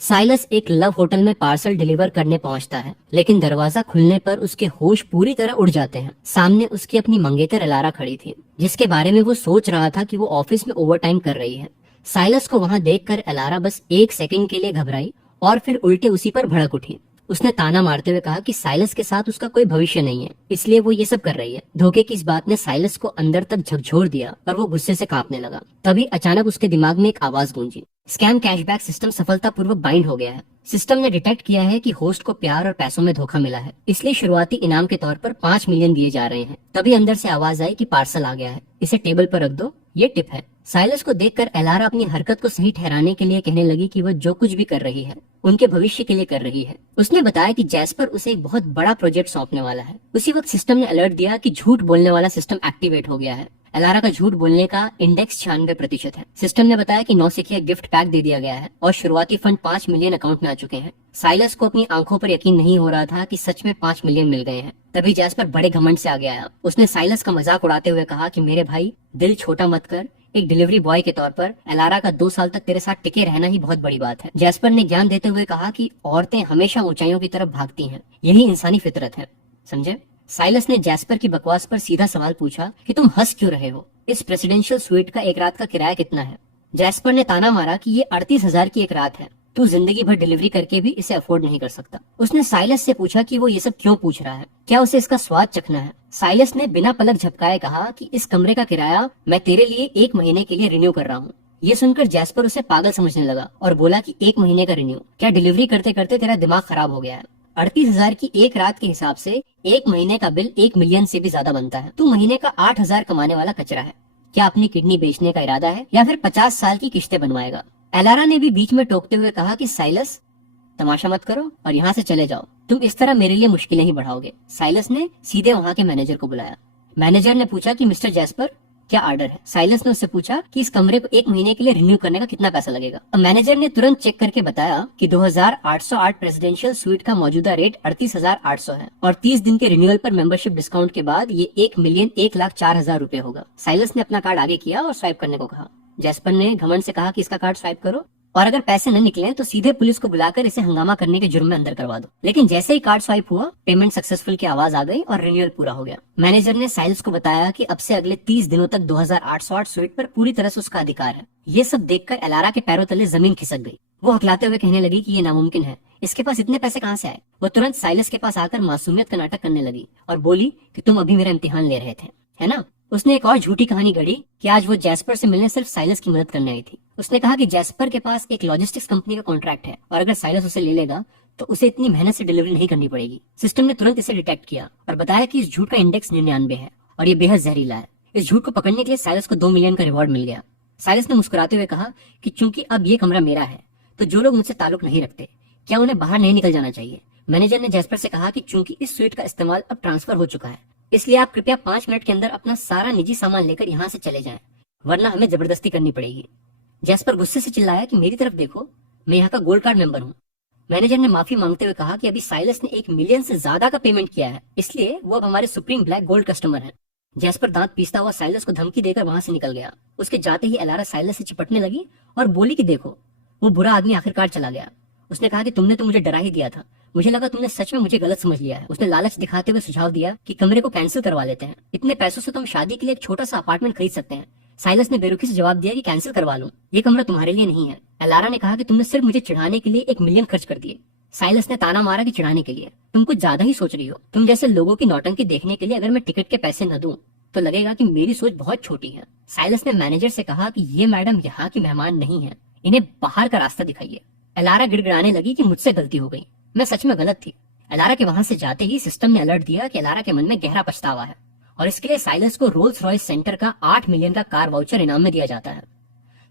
Silas एक love hotel में parcel deliver करने पहुंचता है, लेकिन दरवाजा खुलने पर उसके होश पूरी तरह उड़ जाते हैं। सामने उसकी अपनी मंगेतर एलारा खड़ी थी, जिसके बारे में वो सोच रहा था कि वो ऑफिस में ओवरटाइम कर रही है। साइलस को वहां देखकर एलारा बस एक सेकंड के लिए घबराई और फिर उल्टे उसी पर भड़क उठी। उसने ताना मारते हुए कहा कि साइलस के साथ उसका कोई भविष्य नहीं है, इसलिए वो ये सब कर रही है। धोखे की इस बात ने साइलस को अंदर तक झकझोर दिया और वो गुस्से से कांपने लगा। तभी अचानक उसके दिमाग में एक आवाज गूंजी, स्कैम कैशबैक सिस्टम सफलतापूर्वक बाइंड हो गया है। सिस्टम ने डिटेक्ट किया है कि होस्ट को प्यार और पैसों में धोखा मिला है, इसलिए शुरुआती इनाम के तौर पर 5 मिलियन दिए जा रहे हैं। तभी अंदर से आवाज आई कि पार्सल आ गया है, इसे टेबल पर रख दो, ये टिप है। साइलस को देखकर एलारा अपनी हरकत को सही ठहराने के लिए कहने लगी कि वह जो कुछ भी कर रही है उनके भविष्य के लिए कर रही है। उसने बताया कि जैस्पर उसे एक बहुत बड़ा प्रोजेक्ट सौंपने वाला है। उसी वक्त सिस्टम ने अलर्ट दिया कि झूठ बोलने वाला सिस्टम एक्टिवेट हो गया है। एलारा का झूठ बोलने का इंडेक्स 96% है। सिस्टम ने बताया कि 9 सिक्किया गिफ्ट पैक दे दिया गया है और शुरुआती फंड 5 मिलियन अकाउंट में आ चुके हैं। साइलस को अपनी आंखों पर यकीन नहीं हो रहा था कि सच में 5 मिलियन मिल गए हैं। तभी जैस्पर बड़े घमंड से आगे आया। उसने साइलस का मजाक उड़ाते हुए कहा कि मेरे भाई, दिल छोटा मत कर। एक डिलीवरी बॉय के तौर पर एलारा का 2 साल तक तेरे साथ टिके रहना ही बहुत बड़ी बात है। जैस्पर ने ज्ञान देते हुए कहा कि औरतें हमेशा ऊंचाइयों की तरफ भागती हैं, यही इंसानी फितरत है, समझे? साइलस ने जैस्पर की बकवास पर सीधा सवाल पूछा कि तुम हंस क्यों रहे हो? इस प्रेसिडेंशियल स्वीट का एक रात का किराया कितना है? जैस्पर ने ताना मारा कि ये 38,000 की एक रात है, तू जिंदगी भर डिलीवरी करके भी इसे अफोर्ड नहीं कर सकता। उसने साइलस से पूछा कि वो ये सब क्यों पूछ रहा है, क्या उसे इसका स्वाद चखना है? साइलस ने बिना पलक झपकाए कहा कि इस कमरे का किराया मैं तेरे लिए 1 महीने के लिए रिन्यू कर रहा हूँ। ये सुनकर जैस्पर उसे पागल समझने लगा और बोला कि 1 महीने का रिन्यू? क्या डिलीवरी करते करते तेरा दिमाग खराब हो गया है? 38,000 की एक रात के हिसाब से 1 महीने का बिल 1 मिलियन से भी ज्यादा बनता है। तू महीने का 8,000 कमाने वाला कचरा है। क्या अपनी किडनी बेचने का इरादा है या फिर 50 साल की किश्तें बनवाएगा? एलारा ने भी बीच में टोकते हुए कहा कि साइलस, तमाशा मत करो और यहाँ से चले जाओ, तुम इस तरह मेरे लिए मुश्किलें ही बढ़ाओगे। साइलस ने सीधे वहाँ के मैनेजर को बुलाया। मैनेजर ने पूछा कि मिस्टर जैस्पर, क्या ऑर्डर है? साइलस ने उससे पूछा कि इस कमरे को 1 महीने के लिए रिन्यू करने का कितना पैसा लगेगा। अब मैनेजर ने तुरंत चेक करके बताया कि 2808 प्रेसिडेंशियल स्वीट का मौजूदा रेट 38,800 है और 30 दिन के रिन्यूअल पर मेंबरशिप डिस्काउंट के बाद ये 1,01,04,000 रुपए होगा। साइलस ने अपना कार्ड आगे किया और स्वाइप करने को कहा। जैस्पर ने घमंड से कहा कि इसका कार्ड स्वाइप करो और अगर पैसे न निकले तो सीधे पुलिस को बुलाकर इसे हंगामा करने के जुर्म में अंदर करवा दो। लेकिन जैसे ही कार्ड स्वाइप हुआ, पेमेंट सक्सेसफुल की आवाज आ गई और रिन्यूअल पूरा हो गया। मैनेजर ने साइलस को बताया कि अब से अगले 30 दिनों तक 2808 स्वीट पर पूरी तरह से उसका अधिकार है। ये सब देखकर एलारा के पैरों तले जमीन खिसक गई। वो हकलाते हुए कहने लगी कि ये नामुमकिन है, इसके पास इतने पैसे कहाँ से आए? वो तुरंत साइलस के पास आकर मासूमियत का नाटक करने लगी और बोली कि तुम अभी मेरा इम्तिहान ले रहे थे, है ना? उसने एक और झूठी कहानी गढ़ी कि आज वो जैस्पर से मिलने सिर्फ साइलस की मदद करने आई थी। उसने कहा कि जैस्पर के पास एक लॉजिस्टिक्स कंपनी का कॉन्ट्रैक्ट है और अगर साइलस उसे ले लेगा तो उसे इतनी मेहनत से डिलीवरी नहीं करनी पड़ेगी। सिस्टम ने तुरंत इसे डिटेक्ट किया और बताया कि इस झूठ का इंडेक्स 99 है और ये बेहद जहरीला है। इस झूठ को पकड़ने के लिए साइलस को 2 मिलियन का रिवॉर्ड मिल गया। साइलस ने मुस्कुराते हुए कहा कि चूंकि अब ये कमरा मेरा है तो जो लोग मुझसे ताल्लुक नहीं रखते, क्या उन्हें बाहर नहीं निकल जाना चाहिए? मैनेजर ने जैस्पर से कहा कि चूंकि इस स्वीट का इस्तेमाल अब ट्रांसफर हो चुका है, इसलिए आप कृपया 5 मिनट के अंदर अपना सारा निजी सामान लेकर यहाँ से चले जाएं, वरना हमें जबरदस्ती करनी पड़ेगी। जैस्पर गुस्से से चिल्लाया कि मेरी तरफ देखो, मैं यहाँ का गोल्ड कार्ड मेंबर हूँ। मैनेजर ने माफी मांगते हुए कहा कि अभी साइलस ने 1 मिलियन से ज्यादा का पेमेंट किया है, इसलिए वो अब हमारे सुप्रीम ब्लैक गोल्ड कस्टमर हैं। जैस्पर दांत पीसता हुआ साइलस को धमकी देकर वहां से निकल गया। उसके जाते ही एलारा साइलस से चिपटने लगी और बोली कि देखो, वो बुरा आदमी आखिरकार चला गया। उसने कहा कि तुमने तो मुझे डरा ही दिया था, मुझे लगा तुमने सच में मुझे गलत समझ लिया है। उसने लालच दिखाते हुए सुझाव दिया कि कमरे को कैंसिल करवा लेते हैं, इतने पैसों से तुम शादी के लिए एक छोटा सा अपार्टमेंट खरीद सकते हैं। साइलस ने बेरुखी से जवाब दिया कि कैंसिल करवा लूं, ये कमरा तुम्हारे लिए नहीं है। एलारा ने कहा कि तुमने सिर्फ मुझे चिढ़ाने के लिए 1 मिलियन खर्च कर दिए। साइलस ने ताना मारा कि चिढ़ाने के लिए? तुम कुछ ज्यादा ही सोच रही हो। तुम जैसे लोगों की नौटंकी देखने के लिए अगर मैं टिकट के पैसे न दूं तो लगेगा कि मेरी सोच बहुत छोटी है। साइलस ने मैनेजर से कहा कि ये मैडम यहाँ की मेहमान नहीं है, इन्हें बाहर का रास्ता दिखाइए। एलारा गिड़गिड़ाने लगी कि मुझसे गलती हो गई, मैं सच में गलत थी। एलारा के वहां से जाते ही सिस्टम ने अलर्ट दिया कि एलारा के मन में गहरा पछतावा है और इसके लिए साइलस को रोल्स रॉयस सेंटर का 8 मिलियन का कार वाउचर इनाम में दिया जाता है।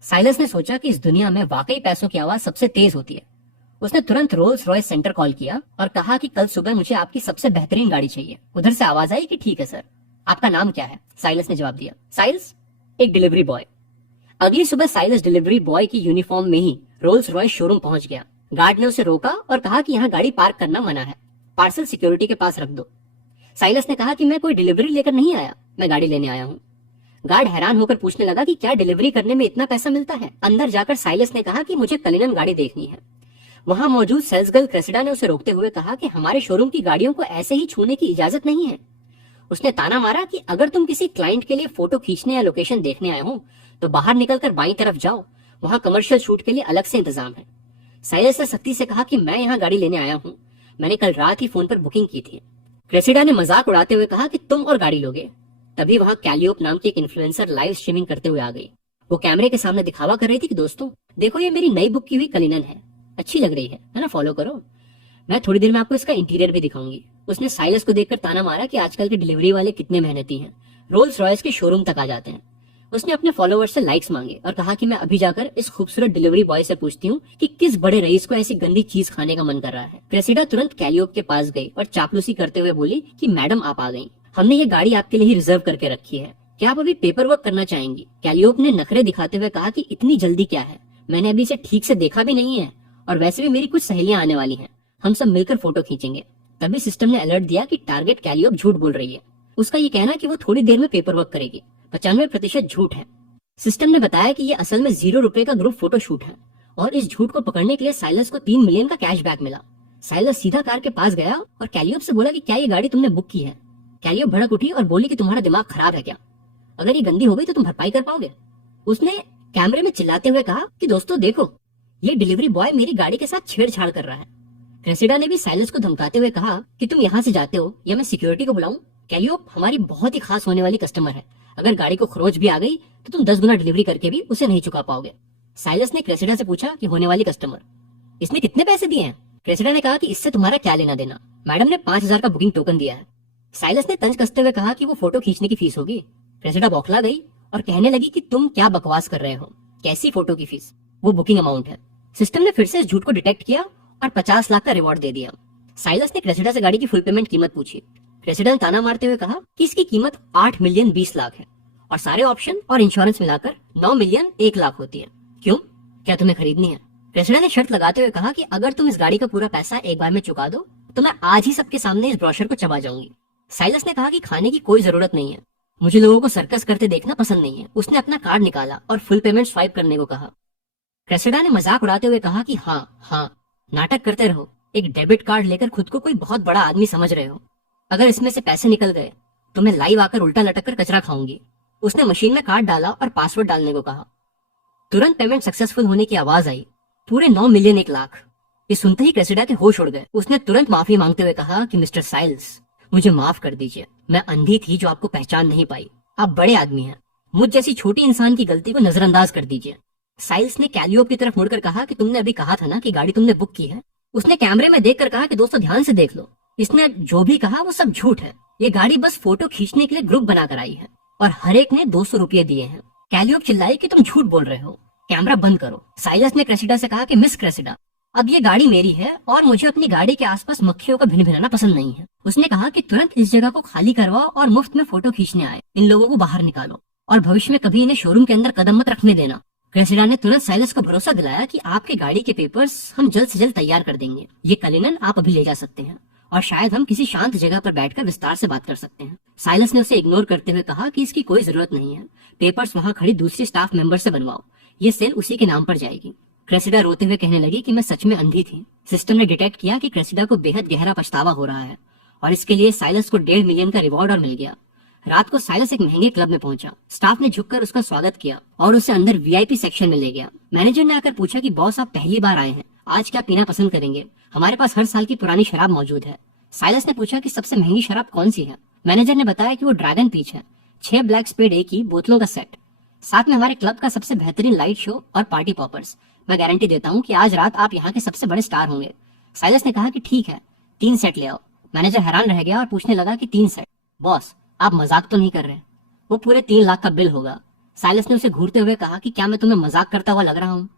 साइलस ने सोचा कि इस दुनिया में वाकई पैसों की आवाज सबसे तेज होती है। उसने तुरंत रोल्स रॉयस सेंटर कॉल किया और कहा कि कल सुबह मुझे आपकी सबसे बेहतरीन गाड़ी चाहिए। उधर से आवाज आई कि ठीक है सर। आपका नाम क्या है? साइलस ने जवाब दिया। साइलस, एक डिलीवरी बॉय। अगली सुबह साइलस डिलीवरी बॉय की यूनिफॉर्म में ही रोल्स रॉयस शोरूम पहुंच गया। गार्ड ने उसे रोका और कहा कि यहाँ गाड़ी पार्क करना मना है, पार्सल सिक्योरिटी के पास रख दो। साइलस ने कहा कि मैं कोई डिलीवरी लेकर नहीं आया, मैं गाड़ी लेने आया हूँ। गार्ड हैरान होकर पूछने लगा कि क्या डिलीवरी करने में इतना पैसा मिलता है? अंदर जाकर साइलस ने कहा कि मुझे कलिनन गाड़ी देखनी है। वहाँ मौजूद सेल्स गर्ल क्रेसिडा ने उसे रोकते हुए कहा कि हमारे शोरूम की गाड़ियों को ऐसे ही छूने की इजाजत नहीं है। उसने ताना मारा कि अगर तुम किसी क्लाइंट के लिए फोटो खींचने या लोकेशन देखने आए हो तो बाहर निकलकर बाईं तरफ जाओ, वहाँ कमर्शियल शूट के लिए अलग से इंतजाम है। साइलस ने सख्ती से कहा कि मैं यहाँ गाड़ी लेने आया हूँ, मैंने कल रात ही फोन पर बुकिंग की थी। क्रेसिडा ने मजाक उड़ाते हुए कहा कि तुम और गाड़ी लोगे। तभी वहाँ कैलियोप नाम की एक इन्फ्लुएंसर लाइव स्ट्रीमिंग करते हुए आ गई। वो कैमरे के सामने दिखावा कर रही थी कि दोस्तों देखो, ये मेरी नई बुक की हुई कलिनन है, अच्छी लग रही है ना, फॉलो करो। मैं थोड़ी देर में आपको इसका इंटीरियर भी दिखाऊंगी। उसने साइलस को देखकर ताना मारा कि आजकल के डिलीवरी वाले कितने मेहनती हैं, रोल्स रॉयस के शोरूम तक आ जाते हैं। उसने अपने फॉलोअर्स से लाइक्स मांगे और कहा कि मैं अभी जाकर इस खूबसूरत डिलीवरी बॉय से पूछती हूँ कि किस बड़े रईस को ऐसी गंदी चीज खाने का मन कर रहा है। क्रेसिडा तुरंत कैलियोप के पास गई और चापलूसी करते हुए बोली कि मैडम आप आ गई, हमने ये गाड़ी आपके लिए ही रिजर्व करके रखी है, क्या आप अभी पेपर वर्क करना चाहेंगी? कैलियोप ने नखरे दिखाते हुए कहा कि इतनी जल्दी क्या है, मैंने अभी इसे ठीक से देखा भी नहीं है और वैसे भी मेरी कुछ सहेलियां आने वाली हैं, हम सब मिलकर फोटो खींचेंगे। तभी सिस्टम ने अलर्ट दिया कि टारगेट कैलियोप झूठ बोल रही है। उसका ये कहना कि वो थोड़ी देर में पेपर वर्क करेगी 95% झूठ है। सिस्टम ने बताया कि ये असल में ₹0 का ग्रुप फोटो शूट है और इस झूठ को पकड़ने के लिए साइलस को 3 मिलियन का कैशबैक मिला। साइलस सीधा कार के पास गया और कैलियोप से बोला कि क्या ये गाड़ी तुमने बुक की है? कैलियोप भड़क उठी और बोली कि तुम्हारा दिमाग खराब है क्या? अगर ये गंदी हो गई तो तुम भरपाई कर पाओगे? उसने कैमरे में चिल्लाते हुए कहा कि दोस्तों देखो, ये डिलीवरी बॉय मेरी गाड़ी के साथ छेड़छाड़ कर रहा है। क्रेसिडा ने भी साइलस को धमकाते हुए कहा कि तुम यहाँ से जाते हो या मैं सिक्योरिटी को बुलाऊं? कैलियोप हमारी बहुत ही खास होने वाली कस्टमर है, अगर गाड़ी को खरोच भी आ गई तो तुम 10 गुना डिलीवरी करके भी उसे नहीं चुका पाओगे। साइलस ने क्रेसिडा से पूछा कि होने वाली कस्टमर, इसने कितने पैसे दिए हैं? क्रेसिडा ने कहा कि इससे तुम्हारा क्या लेना देना, मैडम ने 5,000 का बुकिंग टोकन दिया है। साइलस ने तंज कसते हुए कहा कि वो फोटो खींचने की फीस होगी। क्रेसिडा बौखला गई और कहने लगी कि तुम क्या बकवास कर रहे हो, कैसी फोटो की फीस, वो बुकिंग अमाउंट है। सिस्टम ने फिर से इस झूठ को डिटेक्ट किया और 50 लाख का रिवॉर्ड दे दिया। साइलस ने क्रेसिडा से गाड़ी की फुल पेमेंट कीमत पूछी। क्रेसिडा ने ताना मारते हुए कहा कि इसकी कीमत 8 मिलियन 20 लाख है और सारे ऑप्शन और इंश्योरेंस मिलाकर 9 मिलियन 1 लाख होती है। क्यों, क्या तुम्हें खरीदनी है? क्रेसिडा ने शर्त लगाते हुए कहा कि अगर तुम इस गाड़ी का पूरा पैसा एक बार में चुका दो तो मैं आज ही सबके सामने इस ब्रोशर को चबा जाऊंगी। साइलस ने कहा कि खाने की कोई जरूरत नहीं है, मुझे लोगों को सर्कस करते देखना पसंद नहीं है। उसने अपना कार्ड निकाला और फुल पेमेंट स्वाइप करने को कहा। क्रेसिडा ने मजाक उड़ाते हुए कहा कि हाँ, नाटक करते रहो, एक डेबिट कार्ड लेकर खुद को कोई बहुत बड़ा आदमी समझ रहे हो, अगर इसमें से पैसे निकल गए तो मैं लाइव आकर उल्टा लटक कर कचरा खाऊंगी। उसने मशीन में कार्ड डाला और पासवर्ड डालने को कहा। तुरंत पेमेंट सक्सेसफुल होने की आवाज आई, पूरे 9 मिलियन 1 लाख। ये सुनते ही क्रेसिडा के होश उड़ गए। उसने तुरंत माफी मांगते हुए कहा कि मिस्टर साइल्स, मुझे माफ कर दीजिए, मैं अंधी थी जो आपको पहचान नहीं पाई, आप बड़े आदमी हैं, मुझ जैसी छोटी इंसान की गलती को नजरअंदाज कर दीजिए। साइल्स ने कैलियोप की तरफ मुड़कर कहा कि तुमने अभी कहा था ना कि गाड़ी तुमने बुक की है। उसने कैमरे में देखकर कहा कि दोस्तों ध्यान से देख लो, इसने जो भी कहा वो सब झूठ है, ये गाड़ी बस फोटो खींचने के लिए ग्रुप बनाकर आई है और हर एक ने 200 रुपये दिए हैं। कैलियोप चिल्लाई कि तुम झूठ बोल रहे हो, कैमरा बंद करो। साइलस ने क्रेसिडा से कहा कि मिस क्रेसिडा, अब ये गाड़ी मेरी है और मुझे अपनी गाड़ी के आसपास मक्खियों का भिनभिनाना पसंद नहीं है। उसने कहा कि तुरंत इस जगह को खाली करवाओ और मुफ्त में फोटो खींचने आए इन लोगों को बाहर निकालो और भविष्य में कभी इन्हें शोरूम के अंदर कदम मत रखने देना। क्रेसिडा ने तुरंत साइलस को भरोसा दिलाया कि आपके गाड़ी के पेपर्स हम जल्द से जल्द तैयार कर देंगे, ये कलिनन आप अभी ले जा सकते हैं और शायद हम किसी शांत जगह पर बैठकर विस्तार से बात कर सकते हैं। साइलस ने उसे इग्नोर करते हुए कहा कि इसकी कोई जरूरत नहीं है, पेपर्स वहाँ खड़ी दूसरी स्टाफ मेंबर से बनवाओ, ये सेल उसी के नाम पर जाएगी। क्रेसिडा रोते हुए कहने लगी कि मैं सच में अंधी थी। सिस्टम ने डिटेक्ट किया कि क्रेसिडा को बेहद गहरा पछतावा हो रहा है और इसके लिए साइलस को 1.5 मिलियन का रिवॉर्ड और मिल गया। रात को साइलस एक महंगे क्लब में पहुंचा। स्टाफ ने झुककर उसका स्वागत किया और उसे अंदर वीआईपी सेक्शन में ले गया। मैनेजर ने आकर पूछा कि बॉस आप पहली बार आए हैं, आज क्या पीना पसंद करेंगे? हमारे पास हर साल की पुरानी शराब मौजूद है। साइलस ने पूछा कि सबसे महंगी शराब कौन सी है? मैनेजर ने बताया कि वो ड्रैगन पीच है, 6 ब्लैक स्पेड ए की बोतलों का सेट, साथ में हमारे क्लब का सबसे बेहतरीन लाइट शो और पार्टी पॉपर्स। मैं गारंटी देता हूँ कि आज रात आप यहाँ के सबसे बड़े स्टार होंगे। साइलस ने कहा कि ठीक है, 3 सेट ले आओ। मैनेजर हैरान रह गया और पूछने लगा कि 3 सेट? बॉस आप मजाक तो नहीं कर रहे? वो पूरे 3 लाख का बिल होगा। साइलस ने उसे घूरते हुए कहा कि क्या मैं तुम्हें मजाक करता हुआ लग रहा हूँ?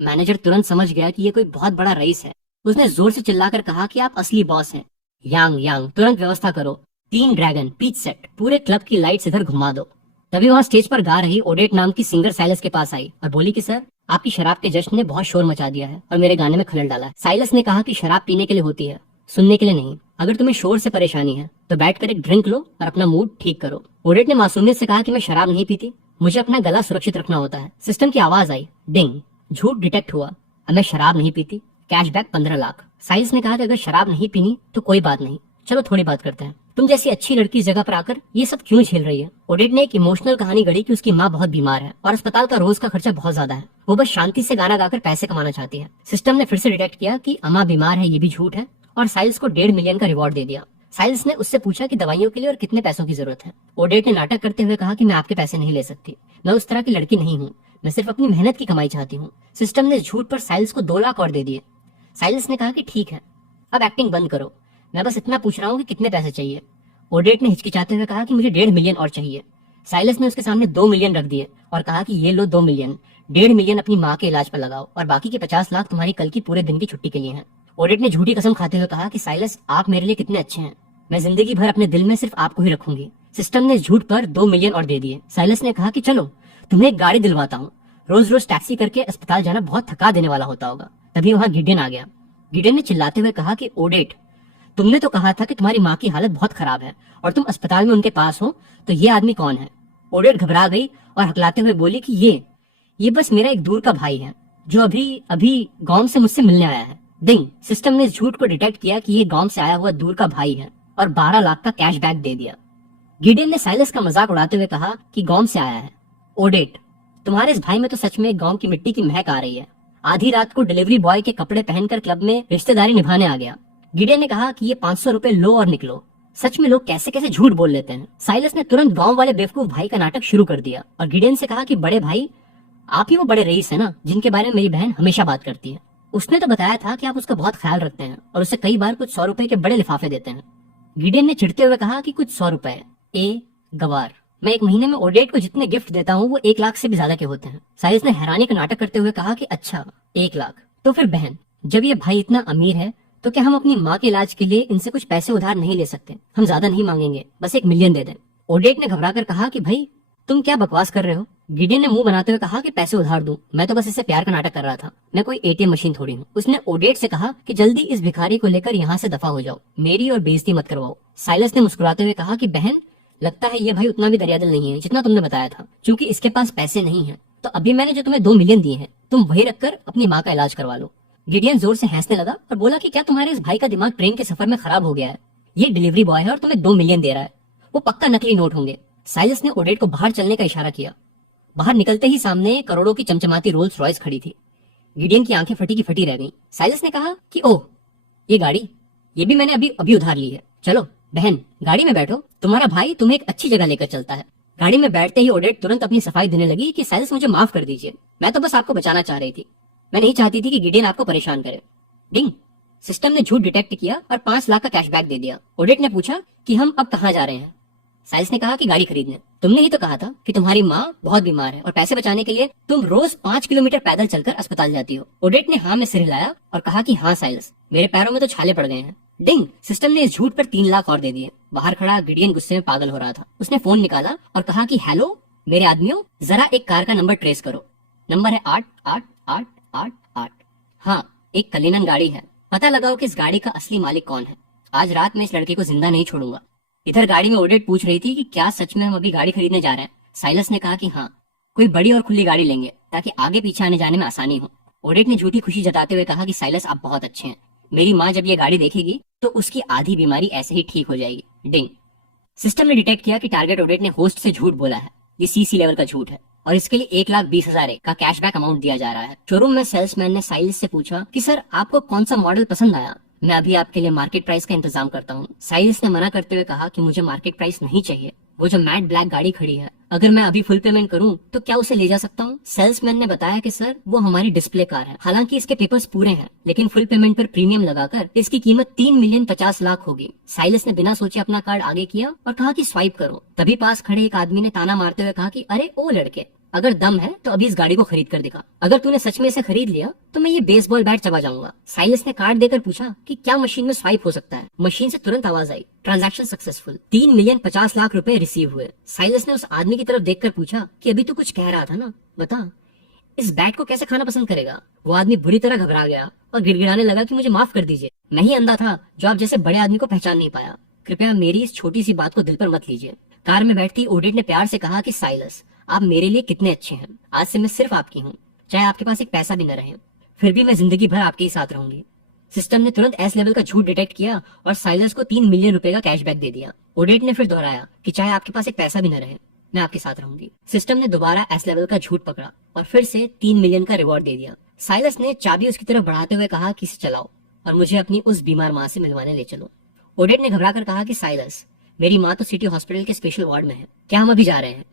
मैनेजर तुरंत समझ गया कि ये कोई बहुत बड़ा रईस है। उसने जोर से चिल्लाकर कहा कि आप असली बॉस हैं। यांग तुरंत व्यवस्था करो, 3 ड्रैगन पीच सेट, पूरे क्लब की लाइट्स इधर घुमा दो। तभी वहाँ स्टेज पर गा रही ओडेट नाम की सिंगर साइलस के पास आई और बोली कि सर आपकी शराब के जश्न ने बहुत शोर मचा दिया है और मेरे गाने में खलल डाला है। साइलस ने कहा कि शराब पीने के लिए होती है, सुनने के लिए नहीं। अगर तुम्हें शोर से परेशानी है तो बैठकर एक ड्रिंक लो और अपना मूड ठीक करो। ओडेट ने मासूमियत से कहा कि मैं शराब नहीं पीती, मुझे अपना गला सुरक्षित रखना होता है। सिस्टम की आवाज आई, डिंग, झूठ डिटेक्ट हुआ, अब मैं शराब नहीं पीती। कैशबैक 15 लाख। साइलस ने कहा कि अगर शराब नहीं पीनी तो कोई बात नहीं, चलो थोड़ी बात करते हैं। तुम जैसी अच्छी लड़की इस जगह पर आकर ये सब क्यों झेल रही है? ओडेट ने एक इमोशनल कहानी गढ़ी कि उसकी माँ बहुत बीमार है और अस्पताल का रोज का खर्चा बहुत ज्यादा है। वो बस शांति से गाना गाकर पैसे कमाना चाहती है। सिस्टम ने फिर से डिटेक्ट किया कि अम्मा बीमार है ये भी झूठ है और साइलस को 1.5 मिलियन का रिवॉर्ड दे दिया। साइलस ने उससे पूछा कि दवाइयों के लिए और कितने पैसों की जरूरत है। ओडेट ने नाटक करते हुए कहा कि मैं आपके पैसे नहीं ले सकती, मैं उस तरह की लड़की नहीं हूँ, मैं सिर्फ अपनी मेहनत की कमाई चाहती हूँ। सिस्टम ने झूठ पर साइलस को 2 लाख और दे दिए। साइलस ने कहा कि ठीक है, अब एक्टिंग बंद करो, मैं बस इतना पूछ रहा हूँ कि कितने पैसे चाहिए। ओडेट ने हिचकिचाते हुए कहा कि मुझे 1.5 मिलियन और चाहिए। साइलस ने उसके सामने 2 मिलियन रख दिए और कहा कि ये लो 2 मिलियन, 1.5 मिलियन अपनी माँ के इलाज पर लगाओ और बाकी के 50 लाख तुम्हारी कल की पूरे दिन की छुट्टी के लिए हैं। ओडेट ने झूठी कसम खाते हुए कहा कि साइलस आप मेरे लिए कितने अच्छे हैं, मैं जिंदगी भर अपने दिल में सिर्फ आपको ही रखूंगी। सिस्टम ने झूठ पर 2 मिलियन और दे दिए। साइलस ने कहा कि चलो तुम्हें एक गाड़ी दिलवाता हूँ, रोज रोज टैक्सी करके अस्पताल जाना बहुत थका देने वाला होता होगा। तभी वहाँ गिडेन आ गया। गिडेन ने चिल्लाते हुए कहा कि ओडेट, तुमने तो कहा था कि तुम्हारी माँ की हालत बहुत खराब है और तुम अस्पताल में उनके पास हो, तो ये आदमी कौन है? ओडेट घबरा गई और हकलाते हुए बोली कि ये बस मेरा एक दूर का भाई है जो अभी अभी गांव से मुझसे मिलने आया है। डिंग। सिस्टम ने इस झूठ को डिटेक्ट किया कि ये गांव से आया हुआ दूर का भाई है और 12 लाख का कैशबैक दे दिया। गिडेन ने साइलस का मजाक उड़ाते हुए कहा कि गांव से आया है। ओडेट, तुम्हारे इस भाई में तो सच में गांव की मिट्टी की महक आ रही है। आधी रात को डिलीवरी बॉय के कपड़े पहनकर क्लब में रिश्तेदारी निभाने आ गया। गिडेन ने कहा कि ये 500 रुपए लो और निकलो। सच में लोग कैसे कैसे झूठ बोल लेते हैं। साइलस ने तुरंत गांव वाले बेवकूफ भाई का नाटक शुरू कर दिया और गिडेन से कहा कि बड़े भाई, आप ही वो बड़े रईस है ना जिनके बारे में मेरी बहन हमेशा बात करती है। उसने तो बताया था कि आप उसका बहुत ख्याल रखते हैं और उसे कई बार कुछ 100 रुपए के बड़े लिफाफे देते हैं। गिडेन ने चिढ़ते हुए कहा कि कुछ 100 रुपए, गवार, मैं एक महीने में ओडेट को जितने गिफ्ट देता हूँ वो 1 लाख से भी ज्यादा के होते हैं। साइलस ने हैरानी का नाटक करते हुए कहा कि अच्छा 1 लाख, तो फिर बहन, जब ये भाई इतना अमीर है तो क्या हम अपनी माँ के इलाज के लिए इनसे कुछ पैसे उधार नहीं ले सकते? हम ज्यादा नहीं मांगेंगे, बस 1 मिलियन दे दें। ओडेट ने घबराकर कहा कि भाई तुम क्या बकवास कर रहे हो? गिडेन ने मुंह बनाते हुए कहा कि पैसे उधार दूं, मैं तो बस इससे प्यार का नाटक कर रहा था, मैं कोई एटीएम मशीन थोड़ी हूँ। उसने ओडेट से कहा कि जल्दी इस भिखारी को लेकर यहाँ से दफा हो जाओ, मेरी और बेइज्जती मत करवाओ। साइलस ने मुस्कुराते हुए कहा कि बहन, लगता है ये भाई उतना भी दरियादिल नहीं है जितना तुमने बताया था। क्योंकि इसके पास पैसे नहीं है तो अभी मैंने जो तुम्हें 2 मिलियन दिए हैं तुम वही रखकर अपनी माँ का इलाज करवा लो। गिडियन जोर से हंसने लगा और बोला कि क्या तुम्हारे इस भाई का दिमाग ट्रेन के सफर में खराब हो गया है? ये डिलीवरी बॉय है और तुम्हें 2 मिलियन दे रहा है, वो पक्का नकली नोट होंगे। साइलस ने ओडेट को बाहर चलने का इशारा किया। बाहर निकलते ही सामने करोड़ों की चमचमाती रोल्स रॉयस खड़ी थी। गिडियन की आंखें फटी की फटी रह गईं। साइलस ने कहा कि ओह, ये गाड़ी, ये भी मैंने अभी उधार ली है। चलो बहन, गाड़ी में बैठो, तुम्हारा भाई तुम्हें एक अच्छी जगह लेकर चलता है। गाड़ी में बैठते ही ओडेट तुरंत अपनी सफाई देने लगी कि साइलस मुझे माफ कर दीजिए, मैं तो बस आपको बचाना चाह रही थी, मैं नहीं चाहती थी कि गिडियन आपको परेशान करे। डिंग। सिस्टम ने झूठ डिटेक्ट किया और 5 लाख का कैशबैक दे दिया। ओडेट ने पूछा कि हम अब कहाँ जा रहे हैं? साइलस ने कहा कि गाड़ी खरीदने। तुमने ही तो कहा था कि तुम्हारी माँ बहुत बीमार है और पैसे बचाने के लिए तुम रोज 5 किलोमीटर पैदल चलकर अस्पताल जाती हो। ओडेट ने हाँ में सिर हिलाया और कहा कि हाँ साइलस, मेरे पैरों में तो छाले पड़ गए हैं। डिंग। सिस्टम ने इस झूठ पर 3 लाख और दे दिए। बाहर खड़ा गिडियन गुस्से में पागल हो रहा था। उसने फोन निकाला और कहा कि हेलो मेरे आदमियों, जरा एक कार का नंबर ट्रेस करो, नंबर है 88888। हाँ, एक कलिनन गाड़ी है, पता लगाओ कि इस गाड़ी का असली मालिक कौन है। आज रात में इस लड़के को जिंदा नहीं छोड़ूंगा। इधर गाड़ी में ओडेट पूछ रही थी कि क्या सच में हम अभी गाड़ी खरीदने जा रहे हैं। साइलस ने कहा कि हाँ, कोई बड़ी और खुली गाड़ी लेंगे ताकि आगे पीछे आने जाने में आसानी हो। ओडेट ने झूठी खुशी जताते हुए कहा कि साइलस आप बहुत अच्छे हैं, मेरी माँ जब ये गाड़ी देखेगी तो उसकी आधी बीमारी ऐसे ही ठीक हो जाएगी। डिंग। सिस्टम ने डिटेक्ट किया कि टारगेट ओडेट ने होस्ट से झूठ बोला है। ये सीसी लेवल का झूठ है और इसके लिए 1,20,000 का कैशबैक अमाउंट दिया जा रहा है। शोरूम में सेल्समैन ने साइलस से पूछा कि सर आपको कौन सा मॉडल पसंद आया, मैं अभी आपके लिए मार्केट प्राइस का इंतजाम करता हूँ। साइलस ने मना करते हुए कहा कि मुझे मार्केट प्राइस नहीं चाहिए, वो जो मैट ब्लैक गाड़ी खड़ी है अगर मैं अभी फुल पेमेंट करूं तो क्या उसे ले जा सकता हूं? सेल्समैन ने बताया कि सर वो हमारी डिस्प्ले कार है, हालांकि इसके पेपर्स पूरे हैं, लेकिन फुल पेमेंट पर प्रीमियम लगाकर इसकी कीमत 3,50,00,000 होगी। साइलस ने बिना सोचे अपना कार्ड आगे किया और कहा कि स्वाइप करो। तभी पास खड़े एक आदमी ने ताना मारते हुए कहा कि अरे ओ लड़के, अगर दम है तो अभी इस गाड़ी को खरीद कर दिखा, अगर तूने सच में इसे खरीद लिया तो मैं ये बेसबॉल बैट चबा जाऊंगा। साइलस ने कार्ड देकर पूछा कि क्या मशीन में स्वाइप हो सकता है। मशीन से तुरंत आवाज आई, ट्रांजैक्शन सक्सेसफुल, 3,50,00,000 रुपए रिसीव हुए। साइलस ने उस आदमी की तरफ देखकर पूछा कि अभी तू कुछ कह रहा था ना, बता इस बैट को कैसे खाना पसंद करेगा। वो आदमी बुरी तरह घबरा गया और गिड़गिड़ाने लगा कि मुझे माफ कर दीजिए, मैं ही अंधा था जो आप जैसे बड़े आदमी को पहचान नहीं पाया, कृपया मेरी इस छोटी सी बात को दिल पर मत लीजिए। कार में बैठती ओडेट ने प्यार से कहा कि साइलस आप मेरे लिए कितने अच्छे हैं, आज से मैं सिर्फ आपकी हूँ, चाहे आपके पास एक पैसा भी न रहे। फिर भी मैं जिंदगी भर आपके ही साथ रहूंगी। सिस्टम ने तुरंत एस लेवल का झूठ डिटेक्ट किया और साइलस को 3 मिलियन रुपए का कैशबैक दे दिया। ओडेट ने फिर दोहराया कि चाहे आपके पास एक पैसा भी न रहे, मैं आपके साथ रहूंगी। सिस्टम ने दोबारा एस लेवल का झूठ पकड़ा और फिर से 3 मिलियन का रिवॉर्ड दे दिया। साइलस ने चाबी उसकी तरफ बढ़ाते हुए कहा कि इसे चलाओ और मुझे अपनी उस बीमार माँ से मिलवाने ले चलो। ओडेट ने घबराकर कहा कि साइलस, मेरी माँ तो सिटी हॉस्पिटल के स्पेशल वार्ड में है, क्या हम अभी जा रहे हैं?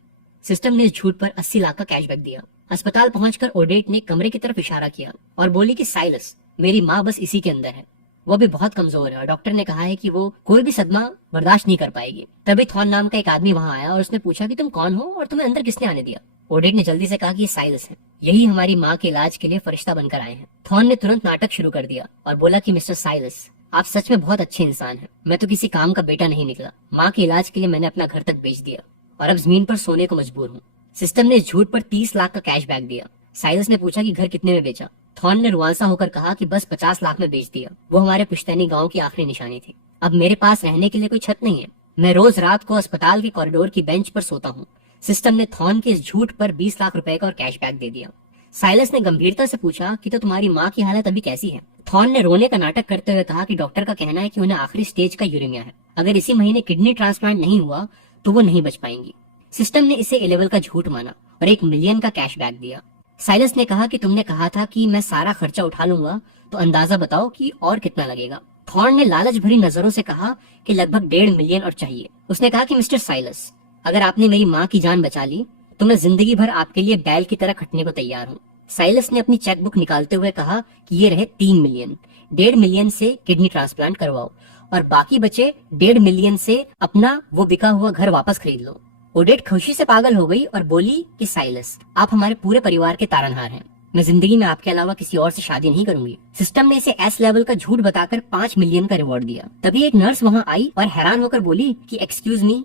सिस्टम ने इस झूठ पर 80 लाख का कैशबैक दिया। अस्पताल पहुंचकर ओडेट ने कमरे की तरफ इशारा किया और बोली कि साइलस, मेरी माँ बस इसी के अंदर है, वो भी बहुत कमजोर है और डॉक्टर ने कहा है कि वो कोई भी सदमा बर्दाश्त नहीं कर पाएगी। तभी थॉन नाम का एक आदमी वहां आया और उसने पूछा कि तुम कौन हो और तुम्हें अंदर किसने आने दिया? ओडेट ने जल्दी से कहा कि ये साइलस है, यही हमारी माँ के इलाज के लिए फरिश्ता बनकर आए हैं। थॉन ने तुरंत नाटक शुरू कर दिया और बोला कि मिस्टर साइलस, आप सच में बहुत अच्छे इंसान हैं। मैं तो किसी काम का बेटा नहीं निकला, माँ के इलाज के लिए मैंने अपना घर तक बेच दिया और अब जमीन पर सोने को मजबूर हूँ। सिस्टम ने इस झूठ पर 30 लाख का कैशबैक दिया। साइलस ने पूछा कि घर कितने में बेचा? थॉन ने रुआंसा होकर कहा कि बस 50 लाख में बेच दिया, वो हमारे पुश्तैनी गांव की आखिरी निशानी थी। अब मेरे पास रहने के लिए कोई छत नहीं है, मैं रोज रात को अस्पताल के कॉरिडोर की बेंच पर सोता हूँ। सिस्टम ने थॉन के इस झूठ पर 20 लाख रुपए का और कैशबैक दे दिया। साइलस ने गंभीरता से पूछा कि तो तुम्हारी माँ की हालत अभी कैसी है? थॉन ने रोने का नाटक करते हुए कहा कि डॉक्टर का कहना है कि उन्हें आखिरी स्टेज का यूरेमिया है, अगर इसी महीने किडनी ट्रांसप्लांट नहीं हुआ तो वो नहीं बच पाएंगी। सिस्टम ने इसे ए लेवल का झूठ माना और 1 मिलियन का कैशबैक दिया। साइलस ने कहा कि तुमने कहा था कि मैं सारा खर्चा उठा लूंगा, तो अंदाजा बताओ कि और कितना लगेगा? थॉर्न ने लालच भरी नजरों से कहा कि लगभग 1.5 मिलियन और चाहिए। उसने कहा कि मिस्टर साइलस, अगर आपने मेरी माँ की जान बचा ली तो मैं जिंदगी भर आपके लिए बैल की तरह खटने को तैयार हूँ। साइलस ने अपनी चेकबुक निकालते हुए कहा कि ये रहे 3 मिलियन, 1.5 मिलियन से किडनी ट्रांसप्लांट करवाओ और बाकी बचे 1.5 मिलियन से अपना वो बिका हुआ घर वापस खरीद लो। ओडेट खुशी से पागल हो गई और बोली कि साइलस, आप हमारे पूरे परिवार के तारनहार हैं, मैं जिंदगी में आपके अलावा किसी और से शादी नहीं करूंगी। सिस्टम ने इसे एस लेवल का झूठ बताकर 5 मिलियन का रिवॉर्ड दिया। तभी एक नर्स वहां आई और हैरान होकर बोली कि एक्सक्यूज मी,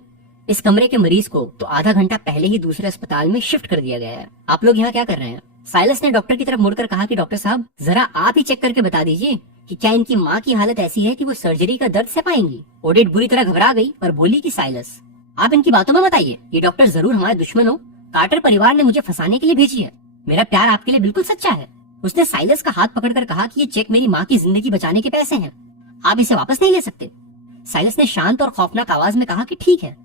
इस कमरे के मरीज को तो आधा घंटा पहले ही दूसरे अस्पताल में शिफ्ट कर दिया गया है, आप लोग यहाँ क्या कर रहे हैं? साइलस ने डॉक्टर की तरफ मुड़कर कहा कि डॉक्टर साहब, जरा आप ही चेक करके बता दीजिए कि क्या इनकी माँ की हालत ऐसी है कि वो सर्जरी का दर्द सह पाएंगी। ओडेट बुरी तरह घबरा गई और बोली कि साइलस, आप इनकी बातों में मत आइए, ये डॉक्टर जरूर हमारे दुश्मन हो, कार्टर परिवार ने मुझे फंसाने के लिए भेजी है, मेरा प्यार आपके लिए बिल्कुल सच्चा है। उसने साइलस का हाथ पकड़कर कहा कि ये चेक मेरी माँ की जिंदगी बचाने के पैसे हैं, आप इसे वापस नहीं ले सकते। साइलस ने शांत और खौफनाक आवाज में कहा कि ठीक है,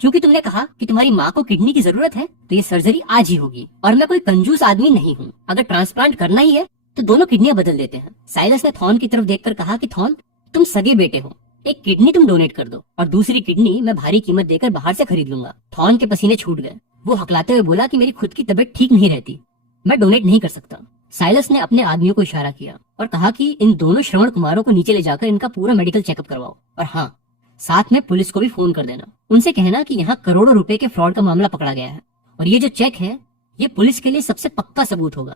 क्योंकि तुमने कहा कि तुम्हारी माँ को किडनी की जरूरत है तो ये सर्जरी आज ही होगी और मैं कोई कंजूस आदमी नहीं हूँ, अगर ट्रांसप्लांट करना ही है तो दोनों किडनियां बदल देते हैं। साइलस ने थॉन की तरफ देखकर कहा कि थॉन, तुम सगे बेटे हो, एक किडनी तुम डोनेट कर दो और दूसरी किडनी मैं भारी कीमत देकर बाहर से खरीद लूंगा। थॉन के पसीने छूट गए, वो हकलाते हुए बोला कि मेरी खुद की तबीयत ठीक नहीं रहती, मैं डोनेट नहीं कर सकता। साइलस ने अपने आदमियों को इशारा किया और कहा कि इन दोनों श्रवण कुमारों को नीचे ले जाकर इनका पूरा मेडिकल चेकअप करवाओ और हाँ, साथ में पुलिस को भी फोन कर देना, उनसे कहना कि यहाँ करोड़ों रुपए के फ्रॉड का मामला पकड़ा गया है और ये जो चेक है ये पुलिस के लिए सबसे पक्का सबूत होगा।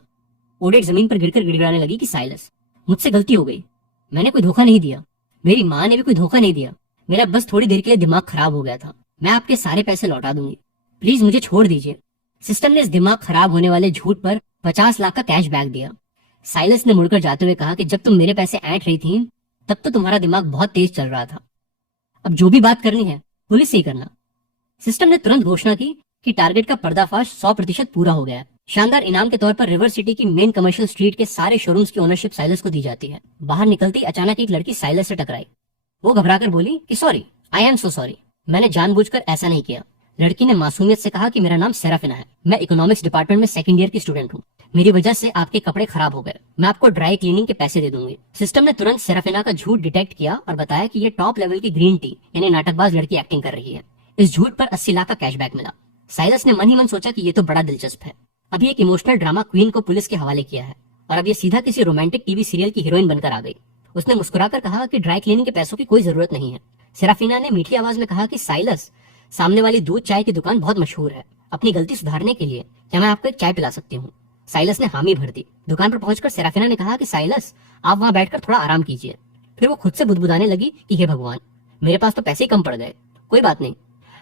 ओडेट जमीन पर गिरकर गिड़गिड़ाने लगी कि साइलस, मुझसे गलती हो गई, मैंने कोई धोखा नहीं दिया, मेरी माँ ने भी कोई धोखा नहीं दिया, मेरा बस थोड़ी देर के लिए दिमाग खराब हो गया था, मैं आपके सारे पैसे लौटा दूंगी, प्लीज मुझे छोड़ दीजिए। सिस्टम ने इस दिमाग खराब होने वाले झूठ पर 50 लाख का कैश बैक दिया। साइलस ने मुड़कर जाते हुए कहा कि जब तुम मेरे पैसे ऐंठ रही थी तब तो तुम्हारा दिमाग बहुत तेज चल रहा था, अब जो भी बात करनी है पुलिस से ही करना। सिस्टम ने तुरंत घोषणा की कि टारगेट का पर्दाफाश 100% पूरा हो गया है। शानदार इनाम के तौर पर रिवर सिटी की मेन कमर्शियल स्ट्रीट के सारे शोरूम्स की ओनरशिप साइलस को दी जाती है। बाहर निकलती अचानक एक लड़की साइलस से टकराई, वो घबराकर बोली कि sorry, I am so sorry, मैंने जानबूझकर ऐसा नहीं किया। लड़की ने मासूमियत से कहा कि मेरा नाम सेराफिना है, मैं इकोनॉमिक्स डिपार्टमेंट में 2nd ईयर की स्टूडेंट हूँ, मेरी वजह से आपके कपड़े खराब हो गए, मैं आपको ड्राई क्लीनिंग के पैसे दे दूंगी। सिस्टम ने तुरंत सेराफिना का झूठ डिटेक्ट किया और बताया कि ये टॉप लेवल की ग्रीन टी यानी नाटकबाज लड़की एक्टिंग कर रही है। इस झूठ पर 80 लाख का कैशबैक मिला। साइलस ने मन ही मन सोचा कि ये तो बड़ा दिलचस्प है, अभी एक इमोशनल ड्रामा क्वीन को पुलिस के हवाले किया है और अब ये सीधा किसी रोमांटिक टीवी सीरियल की हीरोइन बनकर आ गई। उसने मुस्कुराकर कहा कि ड्राई क्लीनिंग के पैसों की कोई जरूरत नहीं है। सेराफिना ने मीठी आवाज में कहा कि साइलस, सामने वाली दूध चाय की दुकान बहुत मशहूर है, अपनी गलती सुधारने के लिए क्या मैं आपको एक चाय पिला सकती हूँ? साइलस ने हामी भर दी। दुकान पर पहुंचकर सेराफिना ने कहा कि साइलस, आप वहां बैठकर थोड़ा आराम कीजिए। फिर वो खुद से बुदबुदाने लगी कि हे भगवान, मेरे पास तो पैसे ही कम पड़ गए, कोई बात नहीं,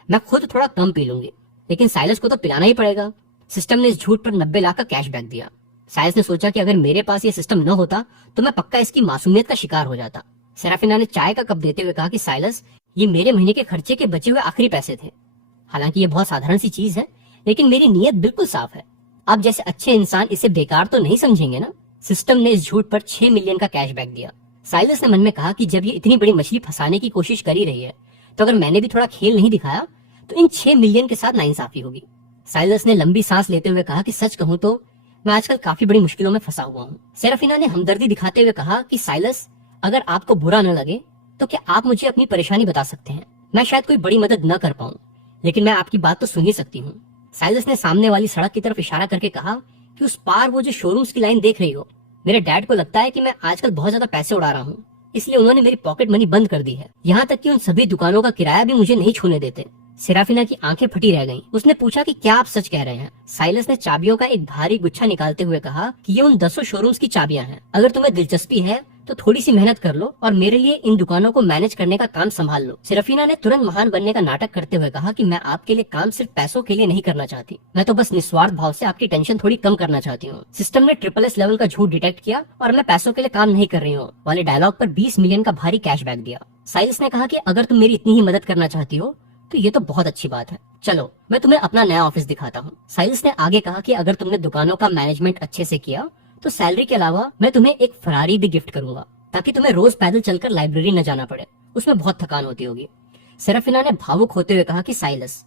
मैं खुद थोड़ा कम पी लूंगी, लेकिन साइलस को तो पिलाना ही पड़ेगा। सिस्टम ने इस झूठ पर 90 लाख का कैशबैक दिया। साइलस ने सोचा कि अगर मेरे पास ये सिस्टम न होता तो मैं पक्का इसकी मासूमियत का शिकार हो जाता। सेराफिना ने चाय का कप देते हुए कहा कि साइलस, ये मेरे महीने के खर्चे के बचे हुए आखिरी पैसे थे, हालांकि ये बहुत साधारण सी चीज है लेकिन मेरी नीयत बिल्कुल साफ है, आप जैसे अच्छे इंसान इसे बेकार तो नहीं समझेंगे ना? सिस्टम ने इस झूठ पर 6 मिलियन का कैशबैक दिया। साइलस ने मन में कहा कि जब ये इतनी बड़ी मछली फंसाने की कोशिश कर ही रही है, तो अगर मैंने भी थोड़ा खेल नहीं दिखाया तो इन 6 मिलियन के साथ नाइंसाफी होगी। साइलस ने लंबी सांस लेते हुए कहा कि सच कहूं तो मैं आजकल काफी बड़ी मुश्किलों में फंसा हुआ हूँ। सेराफिना ने हमदर्दी दिखाते हुए कहा कि साइलस, अगर आपको बुरा न लगे तो क्या आप मुझे अपनी परेशानी बता सकते हैं? मैं शायद कोई बड़ी मदद न कर पाऊं, लेकिन मैं आपकी बात तो सुन ही सकती हूँ। साइलस ने सामने वाली सड़क की तरफ इशारा करके कहा कि उस पार वो जो शोरूम्स की लाइन देख रही हो, मेरे डैड को लगता है कि मैं आजकल बहुत ज्यादा पैसे उड़ा रहा हूँ, इसलिए उन्होंने मेरी पॉकेट मनी बंद कर दी है। यहाँ तक कि उन सभी दुकानों का किराया भी मुझे नहीं छूने देते। सेराफिना की आंखें फटी रह गईं। उसने पूछा कि क्या आप सच कह रहे हैं? साइलस ने चाबियों का एक भारी गुच्छा निकालते हुए कहा कि ये उन 10 शोरूम्स की चाबियां हैं। अगर तुम्हें दिलचस्पी है तो थोड़ी सी मेहनत कर लो और मेरे लिए इन दुकानों को मैनेज करने का काम संभाल लो। सेराफिना ने तुरंत महान बनने का नाटक करते हुए कहा कि मैं आपके लिए काम सिर्फ पैसों के लिए नहीं करना चाहती, मैं तो बस निस्वार्थ भाव से आपकी टेंशन थोड़ी कम करना चाहती हूँ। सिस्टम ने SSS लेवल का झूठ डिटेक्ट किया और मैं पैसों के लिए काम नहीं कर रही हूँ वाले डायलॉग पर 20 मिलियन का भारी कैशबैक दिया। साइलस ने कहा कि अगर तुम मेरी इतनी ही मदद करना चाहती हो तो ये तो बहुत अच्छी बात है, चलो मैं तुम्हें अपना नया ऑफिस दिखाता हूँ। साइलस ने आगे कहा कि अगर तुमने दुकानों का मैनेजमेंट अच्छे से किया तो सैलरी के अलावा मैं तुम्हें एक फरारी भी गिफ्ट करूंगा, ताकि तुम्हें रोज पैदल चलकर लाइब्रेरी न जाना पड़े, उसमें बहुत थकान होती होगी। सेराफिना ने भावुक होते हुए कहा कि साइलस,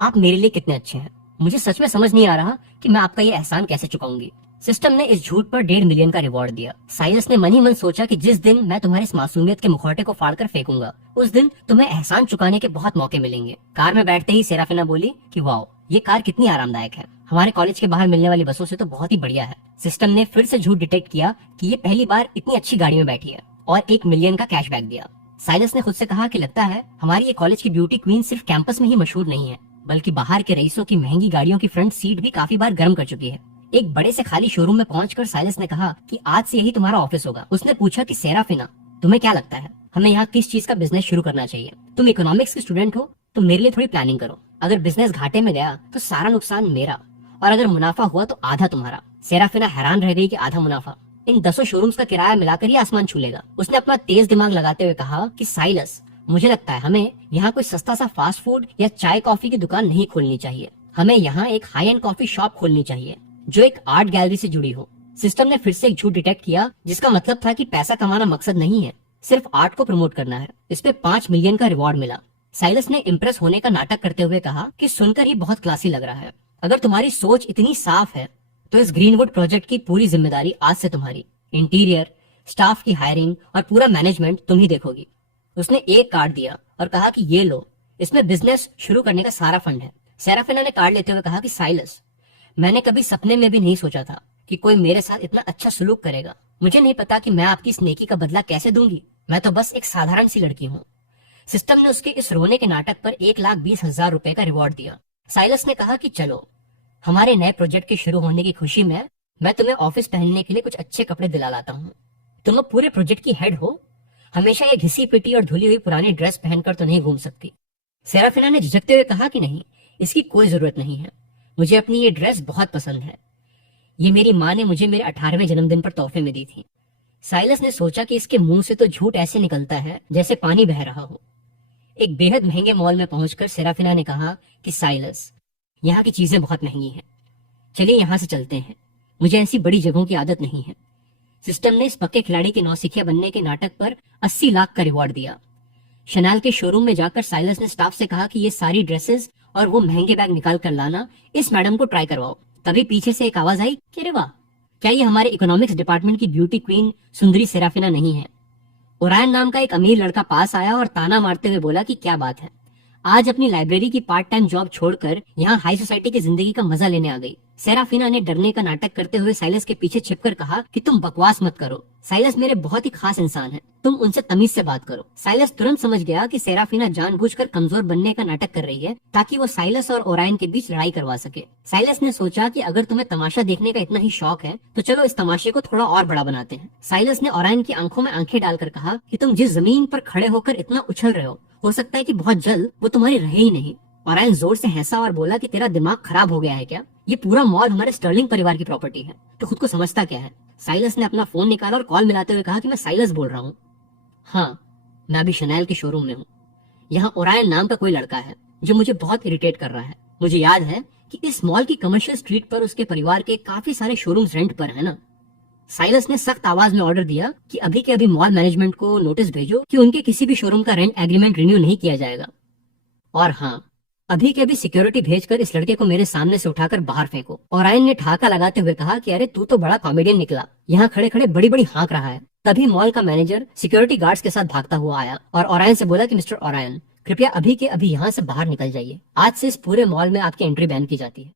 आप मेरे लिए कितने अच्छे हैं, मुझे सच में समझ नहीं आ रहा कि मैं आपका ये एहसान कैसे चुकाऊंगी। सिस्टम ने इस झूठ पर 1.5 मिलियन का रिवॉर्ड दिया। साइलस ने मन ही मन सोचा कि जिस दिन मैं तुम्हारी इस मासूमियत के मुखौटे को फाड़कर फेंकूंगा, उस दिन तुम्हें एहसान चुकाने के बहुत मौके मिलेंगे। कार में बैठते ही सेराफिना बोली कि वाओ, ये कार कितनी आरामदायक है, हमारे कॉलेज के बाहर मिलने वाली बसों से तो बहुत ही बढ़िया है। सिस्टम ने फिर से झूठ डिटेक्ट किया कि ये पहली बार इतनी अच्छी गाड़ी में बैठी है और 1 मिलियन का कैशबैक दिया। साइलस ने खुद से कहा कि लगता है हमारी ये कॉलेज की ब्यूटी क्वीन सिर्फ कैंपस में ही मशहूर नहीं है, बल्कि बाहर के रईसों की महंगी गाड़ियों की फ्रंट सीट भी काफी बार गर्म कर चुकी है। एक बड़े से खाली शोरूम में पहुंचकर साइलस ने कहा कि आज से यही तुम्हारा ऑफिस होगा। उसने पूछा कि सेराफिना, तुम्हें क्या लगता है हमें यहाँ किस चीज का बिजनेस शुरू करना चाहिए? तुम इकोनॉमिक्स की स्टूडेंट हो तो मेरे लिए थोड़ी प्लानिंग करो। अगर बिजनेस घाटे में गया तो सारा नुकसान मेरा, और अगर मुनाफा हुआ तो आधा तुम्हारा। सेराफिना हैरान रह गई कि आधा मुनाफा, इन 10 शोरूम्स का किराया मिलाकर ही आसमान छू लेगा। उसने अपना तेज दिमाग लगाते हुए कहा कि साइलस, मुझे लगता है हमें यहाँ कोई सस्ता सा फास्ट फूड या चाय कॉफी की दुकान नहीं खोलनी चाहिए, हमें यहाँ एक हाई एंड कॉफी शॉप खोलनी चाहिए जो एक आर्ट गैलरी से जुड़ी हो। सिस्टम ने फिर से एक झूठ डिटेक्ट किया जिसका मतलब था कि पैसा कमाना मकसद नहीं है, सिर्फ आर्ट को प्रमोट करना है। इस पे 5 मिलियन का रिवॉर्ड मिला। साइलस ने इम्प्रेस होने का नाटक करते हुए कहा कि सुनकर ही बहुत क्लासी लग रहा है, अगर तुम्हारी सोच इतनी साफ है तो इस ग्रीनवुड प्रोजेक्ट की पूरी जिम्मेदारी आज से तुम्हारी। इंटीरियर, स्टाफ की हायरिंग और पूरा मैनेजमेंट तुम ही देखोगी। उसने एक कार्ड दिया और कहा कि ये लो, इसमें बिजनेस शुरू करने का सारा फंड है। सेराफिना ने कार्ड लेते हुए कहा कि साइलस, मैंने कभी सपने में भी नहीं सोचा था कि कोई मेरे साथ इतना अच्छा सलूक करेगा। मुझे नहीं पता कि मैं आपकी इस नेकी का बदला कैसे दूंगी, मैं तो बस एक साधारण सी लड़की हूँ। सिस्टम ने उसके इस रोने के नाटक पर 1,20,000 रुपए का रिवॉर्ड दिया। साइलस ने कहा कि चलो, हमारे नए प्रोजेक्ट के शुरू होने की खुशी में मैं तुम्हें ऑफिस पहनने के लिए कुछ अच्छे कपड़े दिला लाता हूँ। तुम अब पूरे प्रोजेक्ट की हेड हो, हमेशा ये घिसी पिटी और धुली हुई पुरानी ड्रेस पहनकर तो नहीं घूम सकती। सेराफिना ने झिझकते हुए कहा कि नहीं, इसकी कोई जरूरत नहीं है, मुझे अपनी ये ड्रेस बहुत पसंद है, ये मेरी माँ ने मुझे मेरे 18वें जन्मदिन पर तोहफे में दी थी। साइलस ने सोचा कि इसके मुंह से तो झूठ ऐसे निकलता है जैसे पानी बह रहा हो। एक बेहद महंगे मॉल में पहुंचकर सेराफिना ने कहा कि साइलस, यहाँ की चीजें बहुत महंगी हैं, चलिए यहाँ से चलते हैं, मुझे ऐसी बड़ी जगहों की आदत नहीं है। सिस्टम ने इस पक्के खिलाड़ी के नौसिखिया बनने के नाटक पर 80 लाख का रिवॉर्ड दिया। शनाल के शोरूम में जाकर साइलस ने स्टाफ से कहा कि ये सारी ड्रेसेस और वो महंगे बैग निकाल कर लाना, इस मैडम को ट्राई करवाओ। तभी पीछे से एक आवाज आई कि अरे वाह, क्या ये हमारे इकोनॉमिक्स डिपार्टमेंट की ब्यूटी क्वीन सुंदरी सेराफिना नहीं है? ओरायन नाम का एक अमीर लड़का पास आया और ताना मारते हुए बोला कि क्या बात है, आज अपनी लाइब्रेरी की पार्ट टाइम जॉब छोड़कर यहाँ हाई सोसाइटी की जिंदगी का मजा लेने आ गई। सेराफिना ने डरने का नाटक करते हुए साइलस के पीछे छिपकर कहा कि तुम बकवास मत करो, साइलस मेरे बहुत ही खास इंसान हैं, तुम उनसे तमीज से बात करो। साइलस तुरंत समझ गया कि सेराफिना जानबूझकर कमजोर बनने का नाटक कर रही है ताकि वो साइलस और ओरायन के बीच लड़ाई करवा सके। साइलस ने सोचा कि अगर तुम्हें तमाशा देखने का इतना ही शौक है तो चलो इस तमाशे को थोड़ा और बड़ा बनाते हैं। साइलस ने ओरायन की आंखों में आंखें डालकर कहा कि तुम जिस जमीन पर खड़े होकर इतना उछल रहे हो सकता है कि बहुत जल्द वो तुम्हारी रहे ही नहीं। ओरायन जोर से हंसा और बोला कि तेरा दिमाग खराब हो गया है क्या? ये पूरा मॉल हमारे स्टर्लिंग परिवार की प्रॉपर्टी है, तो खुद को समझता क्या है? साइलस ने अपना फोन निकाला और कॉल मिलाते हुए कहा कि मैं साइलस बोल रहा हूँ। हाँ, मैं अभी शनैल के शोरूम में हूँ। यहाँ ओरायन नाम का कोई लड़का है जो मुझे बहुत इरिटेट कर रहा है। मुझे याद है कि इस मॉल की कमर्शियल स्ट्रीट पर उसके परिवार के काफी सारे शोरूम्स रेंट पर है ना। साइलस ने सख्त आवाज में ऑर्डर दिया कि अभी के अभी मॉल मैनेजमेंट को नोटिस भेजो कि उनके किसी भी शोरूम का रेंट एग्रीमेंट रिन्यू नहीं किया जाएगा। और हाँ, अभी के अभी सिक्योरिटी भेजकर इस लड़के को मेरे सामने से उठाकर बाहर फेंको। ओरायन ने ठहाका लगाते हुए कहा कि अरे तू तो बड़ा कॉमेडियन निकला, यहाँ खड़े खड़े बड़ी बड़ी हाँक रहा है। तभी मॉल का मैनेजर सिक्योरिटी गार्ड्स के साथ भागता हुआ आया और ओरायन से बोला कि मिस्टर ओरायन, कृपया अभी के अभी यहाँ से बाहर निकल जाइए। आज से इस पूरे मॉल में आपकी एंट्री बैन की जाती है।